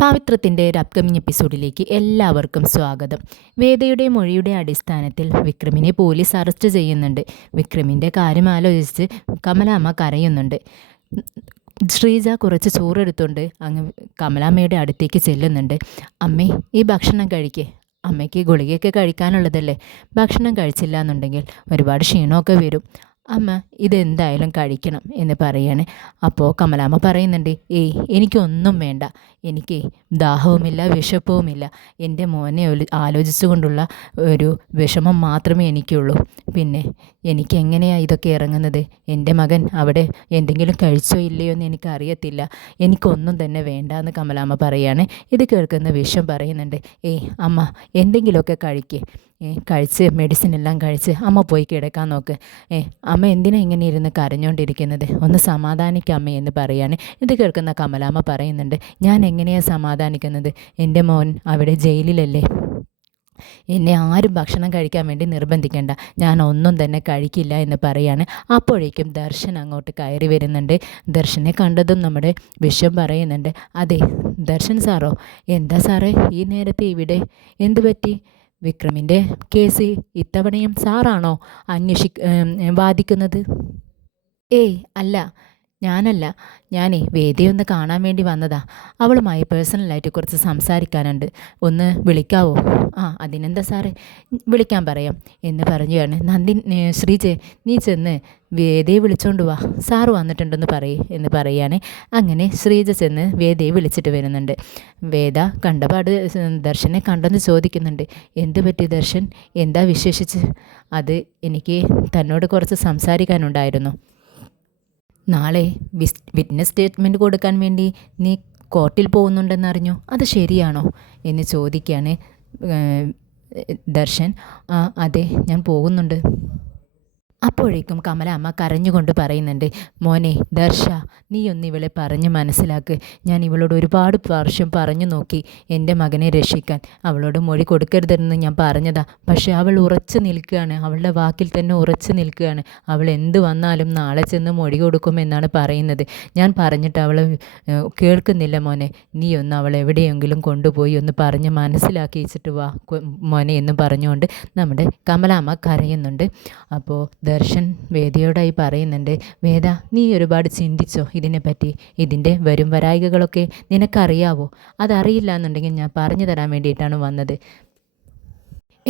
പവിത്രത്തിൻ്റെ ഒരു അപ്കമിങ് എപ്പിസോഡിലേക്ക് എല്ലാവർക്കും സ്വാഗതം. വേദയുടെ മൊഴിയുടെ അടിസ്ഥാനത്തിൽ വിക്രമിനെ പോലീസ് അറസ്റ്റ് ചെയ്യുന്നുണ്ട്. വിക്രമിൻ്റെ കാര്യം ആലോചിച്ച് കമലാമ്മ കരയുന്നുണ്ട്. ശ്രീജ കുറച്ച് ചോറെടുത്തുകൊണ്ട് അങ്ങ് കമലാമ്മയുടെ അടുത്തേക്ക് ചെല്ലുന്നുണ്ട്. അമ്മേ, ഈ ഭക്ഷണം കഴിക്കേ, അമ്മയ്ക്ക് ഗുളികയൊക്കെ കഴിക്കാനുള്ളതല്ലേ, ഭക്ഷണം കഴിച്ചില്ല എന്നുണ്ടെങ്കിൽ ഒരുപാട് ക്ഷീണമൊക്കെ വരും, അമ്മ ഇതെന്തായാലും കഴിക്കണം എന്ന് പറയാണ്. അപ്പോൾ കമലാമ്മ പറയുന്നുണ്ട്, എനിക്കൊന്നും വേണ്ട, എനിക്ക് ദാഹവുമില്ല വിശപ്പുമില്ല, എൻ്റെ മോനെ ആലോചിച്ചുകൊണ്ടുള്ള ഒരു വിഷമം മാത്രമേ എനിക്കുള്ളൂ. പിന്നെ എനിക്ക് എങ്ങനെയാണ് ഇതൊക്കെ ഇറങ്ങുന്നത്? എൻ്റെ മകൻ അവിടെ എന്തെങ്കിലും കഴിച്ചോ ഇല്ലയോ എന്ന് എനിക്കറിയത്തില്ല, എനിക്കൊന്നും തന്നെ വേണ്ട എന്ന് കമലാമ്മ പറയാണ്. ഇത് കേൾക്കുന്ന വിഷം പറയുന്നുണ്ട്, അമ്മ എന്തെങ്കിലുമൊക്കെ കഴിച്ച് മെഡിസിൻ എല്ലാം കഴിച്ച് അമ്മ പോയി കിടക്കാൻ നോക്ക്. അമ്മ എന്തിനാ ഇങ്ങനെ ഇരുന്ന് കരഞ്ഞുകൊണ്ടിരിക്കുന്നത്? ഒന്ന് സമാധാനിക്കാമ്മേ എന്ന് പറയാണ്. ഇത് കേൾക്കുന്ന കമലാമ്മ പറയുന്നുണ്ട്, ഞാൻ എങ്ങനെയാണ് സമാധാനിക്കുന്നത്? എൻ്റെ മോൻ അവിടെ ജയിലിലല്ലേ, എന്നെ ആരും ഭക്ഷണം കഴിക്കാൻ വേണ്ടി നിർബന്ധിക്കേണ്ട, ഞാൻ ഒന്നും തന്നെ കഴിക്കില്ല എന്ന് പറയാണ്. അപ്പോഴേക്കും ദർശൻ അങ്ങോട്ട് കയറി വരുന്നുണ്ട്. ദർശനെ കണ്ടതും നമ്മുടെ വിശ്വം പറയുന്നുണ്ട്, അതെ ദർശൻ സാറോ, എന്താ സാറേ ഈ നേരത്തെ ഇവിടെ, എന്തു പറ്റി? വിക്രമിൻ്റെ കേസ് ഇത്തവണയും സാറാണോ വാദിക്കുന്നത്? അല്ല, ഞാനല്ല, ഞാനേ വേദിയൊന്ന് കാണാൻ വേണ്ടി വന്നതാ. അവളുമായി പേഴ്സണലായിട്ട് കുറച്ച് സംസാരിക്കാനുണ്ട്, ഒന്ന് വിളിക്കാവോ? അതിനെന്താ സാറേ, വിളിക്കാൻ പറയാം എന്ന് പറയുകയാണ്. ശ്രീജെ, നീ ചെന്ന് വേദയെ വിളിച്ചോണ്ട് വാ, സാറ് വന്നിട്ടുണ്ടെന്ന് എന്ന് പറയുകയാണ്. അങ്ങനെ ശ്രീജ ചെന്ന് വേദയെ വിളിച്ചിട്ട് വരുന്നുണ്ട്. വേദ കണ്ടപാട് ദർശനെ കണ്ടെന്ന് ചോദിക്കുന്നുണ്ട്. എന്ത് പറ്റി ദർശൻ, എന്താ വിശേഷിച്ച്? അത് എനിക്ക് തന്നോട് കുറച്ച് സംസാരിക്കാനുണ്ടായിരുന്നു. നാളെ വിറ്റ്നസ് സ്റ്റേറ്റ്മെൻറ്റ് കൊടുക്കാൻ വേണ്ടി നീ കോർട്ടിൽ പോകുന്നുണ്ടെന്നറിഞ്ഞു, അത് ശരിയാണോ എന്ന് ചോദിക്കുകയാണ് ദർശൻ. അതെ, ഞാൻ പോകുന്നുണ്ട്. അപ്പോഴേക്കും കമലാമ്മ കരഞ്ഞുകൊണ്ട് പറയുന്നുണ്ട്, മോനെ ദർശ, നീ ഒന്ന് ഇവളെ പറഞ്ഞ് മനസ്സിലാക്ക്. ഞാൻ ഇവളോട് ഒരുപാട് വർഷം പറഞ്ഞു നോക്കി എൻ്റെ മകനെ രക്ഷിക്കാൻ, അവളോട് മൊഴി കൊടുക്കരുതെന്ന് ഞാൻ പറഞ്ഞതാ. പക്ഷേ അവൾ ഉറച്ചു നിൽക്കുകയാണ്, അവളുടെ വാക്കിൽ തന്നെ ഉറച്ചു നിൽക്കുകയാണ്. അവൾ എന്ത് വന്നാലും നാളെ ചെന്ന് മൊഴി കൊടുക്കുമെന്നാണ് പറയുന്നത്. ഞാൻ പറഞ്ഞിട്ട് അവൾ കേൾക്കുന്നില്ല. മോനെ, നീ ഒന്ന് അവൾ എവിടെയെങ്കിലും കൊണ്ടുപോയി ഒന്ന് പറഞ്ഞ് മനസ്സിലാക്കി വെച്ചിട്ട് വാ മോനെ എന്ന് പറഞ്ഞുകൊണ്ട് നമ്മുടെ കമലാമ്മ കരയുന്നുണ്ട്. അപ്പോൾ ദർശൻ വേദയോടായി പറയുന്നുണ്ട്, വേദ നീ ഒരുപാട് ചിന്തിച്ചോ ഇതിനെപ്പറ്റി? ഇതിൻ്റെ വരും വരായികകളൊക്കെ നിനക്കറിയാവോ? അതറിയില്ല എന്നുണ്ടെങ്കിൽ ഞാൻ പറഞ്ഞു തരാൻ വേണ്ടിയിട്ടാണ് വന്നത്.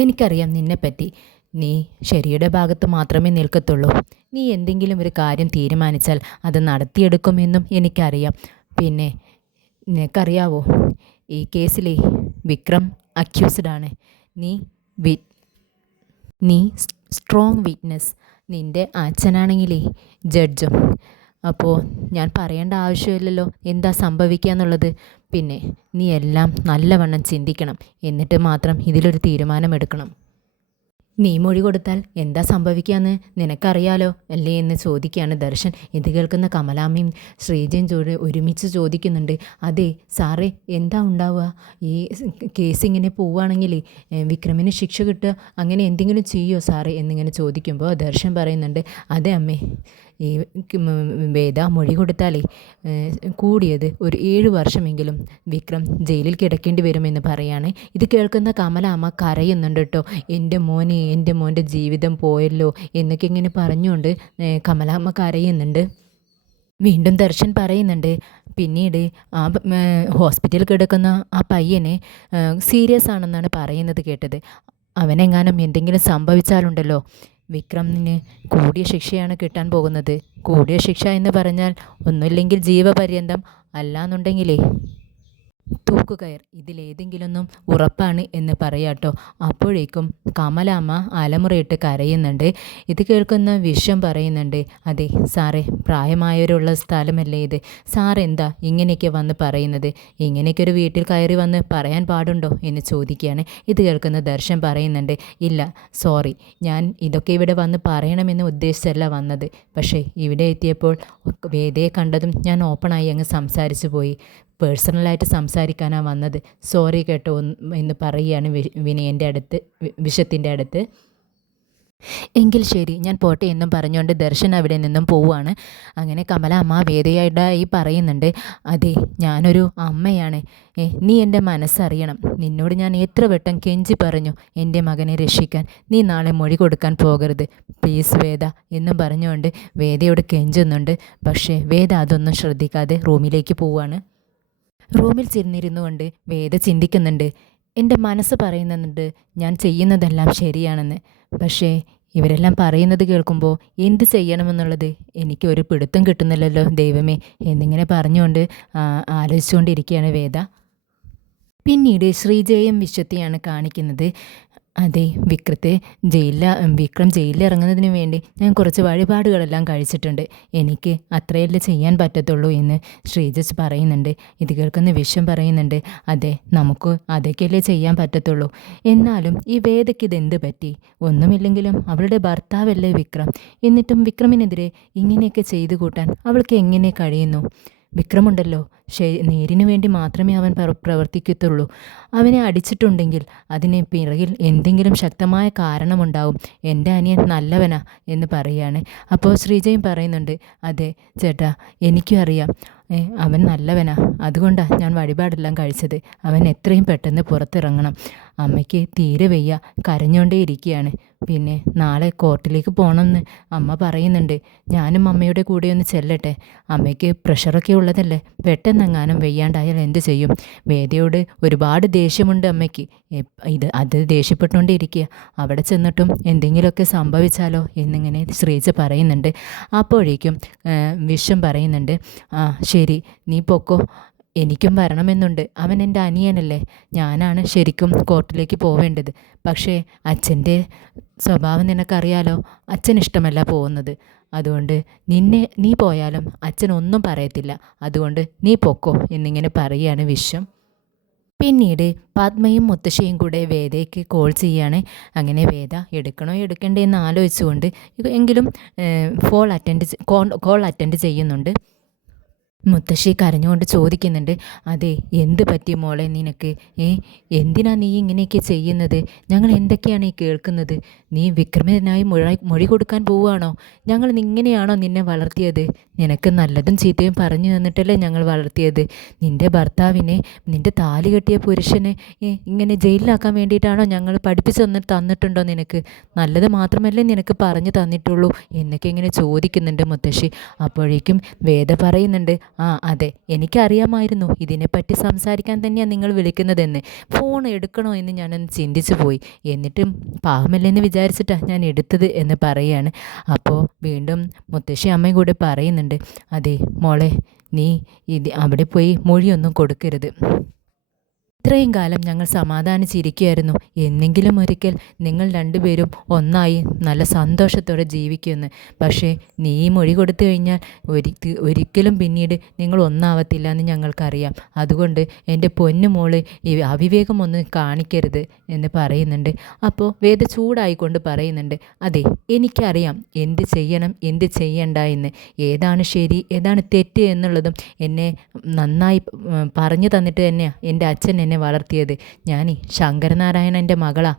എനിക്കറിയാം നിന്നെപ്പറ്റി, നീ ശരിയുടെ ഭാഗത്ത് മാത്രമേ നിൽക്കത്തുള്ളൂ. നീ എന്തെങ്കിലും ഒരു കാര്യം തീരുമാനിച്ചാൽ അത് നടത്തിയെടുക്കുമെന്നും എനിക്കറിയാം. പിന്നെ നിനക്കറിയാവോ, ഈ കേസിലെ വിക്രം അക്യൂസ്ഡാണ്. നീ സ്ട്രോങ് വിറ്റ്നസ്, നിൻ്റെ അച്ഛനാണെങ്കിലേ ജഡ്ജും. അപ്പോൾ ഞാൻ പറയേണ്ട ആവശ്യമില്ലല്ലോ എന്താ സംഭവിക്കുക എന്നുള്ളത്. പിന്നെ നീ എല്ലാം നല്ലവണ്ണം ചിന്തിക്കണം, എന്നിട്ട് മാത്രം ഇതിലൊരു തീരുമാനമെടുക്കണം. നീ മൊഴി കൊടുത്താൽ എന്താ സംഭവിക്കാമെന്ന് നിനക്കറിയാലോ അല്ലേ എന്ന് ചോദിക്കുകയാണ് ദർശൻ. ഇത് കേൾക്കുന്ന കമലാമ്മയും ശ്രീജയും ഒരുമിച്ച് ചോദിക്കുന്നുണ്ട്, അതെ സാറേ, എന്താ ഉണ്ടാവുക? ഈ കേസ് ഇങ്ങനെ പോവുകയാണെങ്കിൽ വിക്രമിന് ശിക്ഷ കിട്ടുക, അങ്ങനെ എന്തെങ്കിലും ചെയ്യുമോ സാറേ എന്നിങ്ങനെ ചോദിക്കുമ്പോൾ ദർശൻ പറയുന്നുണ്ട്, അതെ അമ്മേ, ഈ വേദ മൊഴി കൊടുത്താലേ കൂടിയത് ഒരു 7 വർഷമെങ്കിലും വിക്രം ജയിലിൽ കിടക്കേണ്ടി വരുമെന്ന് പറയാണ്. ഇത് കേൾക്കുന്ന കമലാമ്മ കരയുന്നുണ്ട് കേട്ടോ. എൻ്റെ മോൻ്റെ ജീവിതം പോയല്ലോ എന്നൊക്കെ ഇങ്ങനെ പറഞ്ഞുകൊണ്ട് കമലാമ്മ കരയുന്നുണ്ട്. വീണ്ടും ദർശൻ പറയുന്നുണ്ട്, പിന്നീട് ഹോസ്പിറ്റലിൽ കിടക്കുന്ന ആ പയ്യനെ സീരിയസ് ആണെന്നാണ് പറയുന്നത് കേട്ടത്. അവനെങ്ങാനും എന്തെങ്കിലും സംഭവിച്ചാലുണ്ടല്ലോ, വിക്രമിന് കൂടിയ ശിക്ഷയാണ് കിട്ടാൻ പോകുന്നത്. കൂടിയ ശിക്ഷ എന്ന് പറഞ്ഞാൽ ഒന്നുമില്ലെങ്കിൽ ജീവപര്യന്തം, അല്ലാന്നുണ്ടെങ്കിലേ തൂക്കുകയർ, ഇതിലേതെങ്കിലൊന്നും ഉറപ്പാണ് എന്ന് പറയാട്ടോ. അപ്പോഴേക്കും കമലാമ്മ അലമുറയിട്ട് കരയുന്നുണ്ട്. ഇത് കേൾക്കുന്ന വിശ്വം പറയുന്നുണ്ട്, അതെ സാറേ, പ്രായമായവരുള്ള സ്ഥലമല്ലേ ഇത്, സാറെന്താ ഇങ്ങനെയൊക്കെ വന്ന് പറയുന്നത്? ഇങ്ങനെയൊക്കെ ഒരു വീട്ടിൽ കയറി വന്ന് പറയാൻ പാടുണ്ടോ എന്ന് ചോദിക്കുകയാണ്. ഇത് കേൾക്കുന്ന ദർശൻ പറയുന്നുണ്ട്, ഇല്ല സോറി, ഞാൻ ഇതൊക്കെ ഇവിടെ വന്ന് പറയണമെന്ന് ഉദ്ദേശിച്ചല്ല വന്നത്. പക്ഷേ ഇവിടെ എത്തിയപ്പോൾ വേദയെ കണ്ടതും ഞാൻ ഓപ്പണായി അങ്ങ് സംസാരിച്ചു പോയി, പേഴ്സണലായിട്ട് സംസാരിക്കാനാണ് വന്നത്, സോറി കേട്ടോ എന്ന് പറയുകയാണ് വിനയൻ്റെ അടുത്ത്, വിഷത്തിൻ്റെ അടുത്ത്. എങ്കിൽ ശരി ഞാൻ പോട്ടെ എന്നും പറഞ്ഞുകൊണ്ട് ദർശൻ അവിടെ നിന്നും പോവുകയാണ്. അങ്ങനെ കമല അമ്മ വേദയായി പറയുന്നുണ്ട്, അതെ ഞാനൊരു അമ്മയാണ്. നീ എൻ്റെ മനസ്സറിയണം. നിന്നോട് ഞാൻ എത്ര വട്ടം കെഞ്ചി പറഞ്ഞു എൻ്റെ മകനെ രക്ഷിക്കാൻ. നീ നാളെ മൊഴി കൊടുക്കാൻ പോകരുത് പ്ലീസ് വേദ എന്നും പറഞ്ഞുകൊണ്ട് വേദയോട് കെഞ്ചുന്നുണ്ട്. പക്ഷേ വേദ അതൊന്നും ശ്രദ്ധിക്കാതെ റൂമിലേക്ക് പോവുകയാണ്. റൂമിൽ ചെന്നിരുന്നു കൊണ്ട് വേദ ചിന്തിക്കുന്നുണ്ട്, എൻ്റെ മനസ്സ് പറയുന്നുണ്ട് ഞാൻ ചെയ്യുന്നതെല്ലാം ശരിയാണെന്ന്. പക്ഷേ ഇവരെല്ലാം പറയുന്നത് കേൾക്കുമ്പോൾ എന്ത് ചെയ്യണമെന്നുള്ളത് എനിക്ക് ഒരു പിടുത്തം കിട്ടുന്നില്ലല്ലോ ദൈവമേ എന്നിങ്ങനെ പറഞ്ഞുകൊണ്ട് ആലോചിച്ചുകൊണ്ടിരിക്കുകയാണ് വേദ. പിന്നീട് ശ്രീജയും വിശ്വത്തെയാണ് കാണിക്കുന്നത്. അതെ വിക്രം ജയിലിൽ ഇറങ്ങുന്നതിന് വേണ്ടി ഞാൻ കുറച്ച് വഴിപാടുകളെല്ലാം കഴിച്ചിട്ടുണ്ട്. എനിക്ക് അത്രയല്ലേ ചെയ്യാൻ പറ്റത്തുള്ളൂ എന്ന് ശ്രീജസ് പറയുന്നുണ്ട്. ഇത് കേൾക്കുന്ന വിശ്വം പറയുന്നുണ്ട്, അതെ നമുക്ക് അതൊക്കെയല്ലേ ചെയ്യാൻ പറ്റത്തുള്ളൂ. എന്നാലും ഈ വേദയ്ക്ക് ഇതെന്ത് പറ്റി? ഒന്നുമില്ലെങ്കിലും അവളുടെ ഭർത്താവല്ലേ വിക്രം. എന്നിട്ടും വിക്രമിനെതിരെ ഇങ്ങനെയൊക്കെ ചെയ്തു കൂട്ടാൻ അവൾക്ക് എങ്ങനെ കഴിയുന്നു? വിക്രമുണ്ടല്ലോ നേരിനു വേണ്ടി മാത്രമേ അവൻ പ്രവർത്തിക്കത്തുള്ളൂ. അവനെ അടിച്ചിട്ടുണ്ടെങ്കിൽ അതിന് പിറകിൽ എന്തെങ്കിലും ശക്തമായ കാരണമുണ്ടാവും. എൻ്റെ അനിയൻ നല്ലവനാ എന്ന് പറയുകയാണ്. അപ്പോൾ ശ്രീജയും പറയുന്നുണ്ട്, അതെ ചേട്ടാ എനിക്കും അറിയാം അവൻ നല്ലവനാ, അതുകൊണ്ടാണ് ഞാൻ വഴിപാടെല്ലാം കഴിച്ചത്. അവൻ എത്രയും പെട്ടെന്ന് പുറത്തിറങ്ങണം. അമ്മയ്ക്ക് തീരെ വയ്യ, കരഞ്ഞുകൊണ്ടേ ഇരിക്കുകയാണ്. പിന്നെ നാളെ കോർട്ടിലേക്ക് പോകണമെന്ന് അമ്മ പറയുന്നുണ്ട്. ഞാനും അമ്മയുടെ കൂടെ ഒന്ന് ചെല്ലട്ടെ. അമ്മയ്ക്ക് പ്രഷറൊക്കെ ഉള്ളതല്ലേ, പെട്ടെന്നെങ്ങാനും വയ്യാണ്ടായാൽ എന്ത് ചെയ്യും? വേദയോട് ഒരുപാട് ദേഷ്യമുണ്ട് അമ്മയ്ക്ക്. അത് ദേഷ്യപ്പെട്ടുകൊണ്ടിരിക്കുക. അവിടെ ചെന്നിട്ടും എന്തെങ്കിലുമൊക്കെ സംഭവിച്ചാലോ എന്നിങ്ങനെ ശ്രീജ പറയുന്നുണ്ട്. അപ്പോഴേക്കും വിശ്വം പറയുന്നുണ്ട്, ശരി നീ പൊക്കോ, എനിക്കും വരണമെന്നുണ്ട്. അവൻ എൻ്റെ അനിയനല്ലേ, ഞാനാണ് ശരിക്കും കോർട്ടിലേക്ക് പോവേണ്ടത്. പക്ഷേ അച്ഛൻ്റെ സ്വഭാവം നിനക്കറിയാലോ, അച്ഛൻ ഇഷ്ടമല്ല പോകുന്നത്. അതുകൊണ്ട് നീ പോയാലും അച്ഛനൊന്നും പറയത്തില്ല. അതുകൊണ്ട് നീ പൊക്കോ എന്നിങ്ങനെ പറയുകയാണ് വിശ്വം. പിന്നീട് പത്മയും മുത്തശ്ശിയും കൂടെ വേദയ്ക്ക് കോൾ ചെയ്യാണ്. അങ്ങനെ വേദ എടുക്കണോ എടുക്കണ്ടേ എന്ന് ആലോചിച്ചുകൊണ്ട് എങ്കിലും കോൾ അറ്റൻഡ് ചെയ്യുന്നുണ്ട്. മുത്തശ്ശി കരഞ്ഞുകൊണ്ട് ചോദിക്കുന്നുണ്ട്, അതെ എന്ത് പറ്റി മോളെ നിനക്ക്? എന്തിനാ നീ ഇങ്ങനെയൊക്കെ ചെയ്യുന്നത്? ഞങ്ങൾ എന്തൊക്കെയാണ് ഈ കേൾക്കുന്നത്? നീ വിക്രമനായി മൊഴി കൊടുക്കാൻ പോവുകയാണോ? ഞങ്ങൾ ഇങ്ങനെയാണോ നിന്നെ വളർത്തിയത്? നിനക്ക് നല്ലതും ചീത്തയും പറഞ്ഞു തന്നിട്ടല്ലേ ഞങ്ങൾ വളർത്തിയത്? നിൻ്റെ ഭർത്താവിനെ, നിൻ്റെ താലി കെട്ടിയ പുരുഷനെ ഇങ്ങനെ ജയിലിലാക്കാൻ വേണ്ടിയിട്ടാണോ ഞങ്ങൾ പഠിപ്പിച്ച് തന്നിട്ടുണ്ടോ നിനക്ക്? നല്ലത് മാത്രമല്ലേ നിനക്ക് പറഞ്ഞു തന്നിട്ടുള്ളൂ എന്നൊക്കെ ഇങ്ങനെ ചോദിക്കുന്നുണ്ട് മുത്തശ്ശി. അപ്പോഴേക്കും വേദ പറയുന്നുണ്ട്, അതെ എനിക്കറിയാമായിരുന്നു ഇതിനെപ്പറ്റി സംസാരിക്കാൻ തന്നെയാണ് നിങ്ങൾ വിളിക്കുന്നതെന്ന്. ഫോൺ എടുക്കണോ എന്ന് ഞാനൊന്ന് ചിന്തിച്ചു പോയി. എന്നിട്ടും പാവമല്ലെന്ന് വിചാരിച്ചിട്ടാണ് ഞാൻ എടുത്തത് എന്ന് പറയുകയാണ്. അപ്പോൾ വീണ്ടും മുത്തശ്ശി അമ്മയും കൂടെ പറയുന്നുണ്ട്, അതെ മോളെ നീ അവിടെ പോയി മൊഴിയൊന്നും കൊടുക്കരുത്. ഇത്രയും കാലം ഞങ്ങൾ സമാധാനിച്ചിരിക്കുകയായിരുന്നു. എന്നെങ്കിലും ഒരിക്കൽ നിങ്ങൾ രണ്ടുപേരും ഒന്നായി നല്ല സന്തോഷത്തോടെ ജീവിക്കുമെന്ന്. പക്ഷേ നീ മൊഴി കൊടുത്തു കഴിഞ്ഞാൽ ഒരിക്കലും പിന്നീട് നിങ്ങൾ ഒന്നാവത്തില്ല എന്ന് ഞങ്ങൾക്കറിയാം. അതുകൊണ്ട് എൻ്റെ പൊന്നു മോള് ഈ അവിവേകമൊന്നും കാണിക്കരുത് എന്ന് പറയുന്നുണ്ട്. അപ്പോൾ വേദ ചൂടായിക്കൊണ്ട് പറയുന്നുണ്ട്, അതെ എനിക്കറിയാം എന്ത് ചെയ്യണം എന്ത് ചെയ്യണ്ട എന്ന്, ഏതാണ് ശരി ഏതാണ് തെറ്റ് എന്നുള്ളതും എന്നെ നന്നായി പറഞ്ഞു തന്നിട്ട് തന്നെയാണ് എൻ്റെ അച്ഛൻ എന്നെ വളർത്തിയത്. ഞാനീ ശങ്കരനാരായണൻ്റെ മകളാ.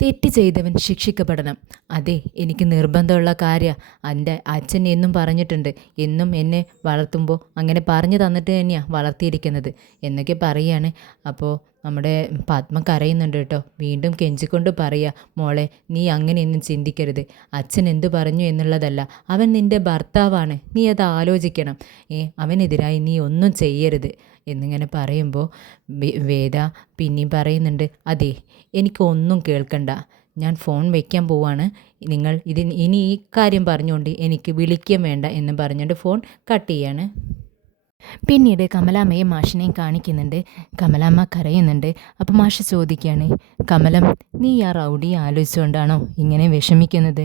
തെറ്റ് ചെയ്തവൻ ശിക്ഷിക്കപ്പെടണം. അതെ എനിക്ക് നിർബന്ധമുള്ള കാര്യമാണ്. എൻ്റെ അച്ഛൻ എന്നും പറഞ്ഞിട്ടുണ്ട്, എന്നും എന്നെ വളർത്തുമ്പോൾ അങ്ങനെ പറഞ്ഞു തന്നിട്ട് തന്നെയാണ് വളർത്തിയിരിക്കുന്നത് എന്നൊക്കെ പറയുകയാണ്. അപ്പോൾ നമ്മുടെ പത്മ കരയുന്നുണ്ട് കേട്ടോ. വീണ്ടും കെഞ്ചിക്കൊണ്ട് പറയുക, മോളെ നീ അങ്ങനെയൊന്നും ചിന്തിക്കരുത്. അച്ഛൻ എന്തു പറഞ്ഞു എന്നുള്ളതല്ല, അവൻ നിൻ്റെ ഭർത്താവാണ്, നീ അത് ആലോചിക്കണം. അവനെതിരായി നീ ഒന്നും ചെയ്യരുത് എന്നിങ്ങനെ പറയുമ്പോൾ വേദ പിന്നെയും പറയുന്നുണ്ട്, അതെ എനിക്കൊന്നും കേൾക്കണ്ട, ഞാൻ ഫോൺ വയ്ക്കാൻ പോവാണ്. നിങ്ങൾ ഇനി ഈ കാര്യം പറഞ്ഞുകൊണ്ട് എനിക്ക് വിളിക്കുകയും വേണ്ട എന്ന് പറഞ്ഞുകൊണ്ട് ഫോൺ കട്ട് ചെയ്യാണ്. പിന്നീട് കമലാമ്മയും മാഷിനെയും കാണിക്കുന്നുണ്ട്. കമലാമ്മ കരയുന്നുണ്ട്. അപ്പോൾ മാഷ് ചോദിക്കുകയാണ്, കമലം നീ ആ റൗഡിയെ ആലോചിച്ചുകൊണ്ടാണോ ഇങ്ങനെ വിഷമിക്കുന്നത്?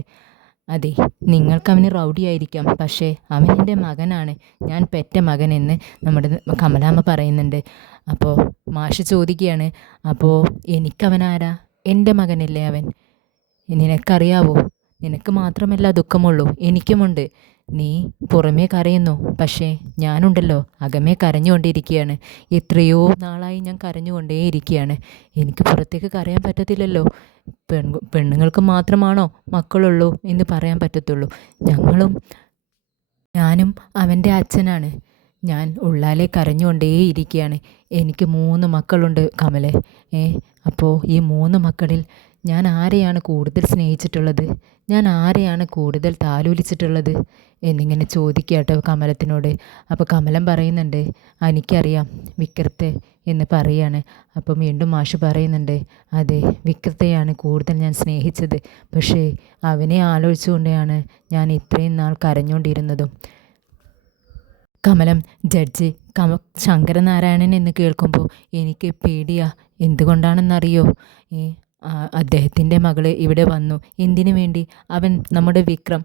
അതെ നിങ്ങൾക്ക് അവന് റൗഡിയായിരിക്കാം, പക്ഷേ അവൻ എൻ്റെ മകനാണ്, ഞാൻ പെറ്റ മകനെന്ന് നമ്മുടെ കമലാമ്മ പറയുന്നുണ്ട്. അപ്പോൾ മാഷ് ചോദിക്കുകയാണ്, അപ്പോൾ എനിക്കവനാരാ? എൻ്റെ മകനല്ലേ അവൻ. നിനക്കറിയാവോ? നിനക്ക് മാത്രമല്ല ദുഃഖമുള്ളൂ, എനിക്കുമുണ്ട്. നീ പുറമേ കരയുന്നു, പക്ഷേ ഞാനുണ്ടല്ലോ അകമേ കരഞ്ഞുകൊണ്ടിരിക്കുകയാണ്. എത്രയോ നാളായി ഞാൻ കരഞ്ഞുകൊണ്ടേയിരിക്കുകയാണ്. എനിക്ക് പുറത്തേക്ക് കരയാൻ പറ്റത്തില്ലല്ലോ. പെണ്ണുങ്ങൾക്ക് മാത്രമാണോ മക്കളുള്ളൂ എന്ന് പറയാൻ പറ്റത്തുള്ളൂ. ഞാനും അവൻ്റെ അച്ഛനാണ്. ഞാൻ ഉള്ളാലെ കരഞ്ഞുകൊണ്ടേയിരിക്കുകയാണ്. എനിക്ക് 3 മക്കളുണ്ട് കമലെ. അപ്പോൾ ഈ 3 മക്കളിൽ ഞാൻ ആരെയാണ് കൂടുതൽ സ്നേഹിച്ചിട്ടുള്ളത്? ഞാൻ ആരെയാണ് കൂടുതൽ താലോലിച്ചിട്ടുള്ളത് എന്നിങ്ങനെ ചോദിക്കാട്ടോ കമലത്തിനോട്. അപ്പോൾ കമലം പറയുന്നുണ്ട്, എനിക്കറിയാം വിക്രത്തെ എന്ന് പറയാണ്. അപ്പം വീണ്ടും മാഷ് പറയുന്നുണ്ട്, അതെ, വിക്രത്തെയാണ് കൂടുതൽ ഞാൻ സ്നേഹിച്ചത്. പക്ഷേ അവനെ ആലോചിച്ചുകൊണ്ടാണ് ഞാൻ ഇത്രയും നാൾ കരഞ്ഞുകൊണ്ടിരുന്നതും. കമലം ജഡ്ജി ശങ്കരനാരായണൻ എന്ന് കേൾക്കുമ്പോൾ എനിക്ക് പേടിയാ. എന്തുകൊണ്ടാണെന്നറിയോ? അദ്ദേഹത്തിൻ്റെ മകള് ഇവിടെ വന്നു. എന്തിനു വേണ്ടി? നമ്മുടെ വിക്രം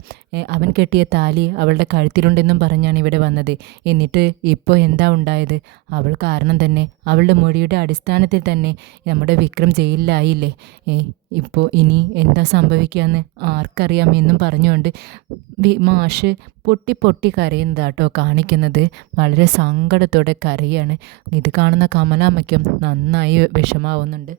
അവൻ കെട്ടിയ താലി അവളുടെ കഴുത്തിലുണ്ടെന്നും പറഞ്ഞാണ് ഇവിടെ വന്നത്. എന്നിട്ട് ഇപ്പോൾ എന്താ ഉണ്ടായത്? അവൾ കാരണം തന്നെ, അവളുടെ മൊഴിയുടെ അടിസ്ഥാനത്തിൽ തന്നെ നമ്മുടെ വിക്രം ജയിലിലായില്ലേ. ഇപ്പോൾ ഇനി എന്താ സംഭവിക്കുകയെന്ന് ആർക്കറിയാം എന്നും പറഞ്ഞുകൊണ്ട് മാഷ് പൊട്ടി പൊട്ടി കരയുന്നതാട്ടോ കാണിക്കുന്നത്. വളരെ സങ്കടത്തോടെ കരയാണ്. ഇത് കാണുന്ന കമലാമ്മയ്ക്കും നന്നായി വിഷമാവുന്നുണ്ട്.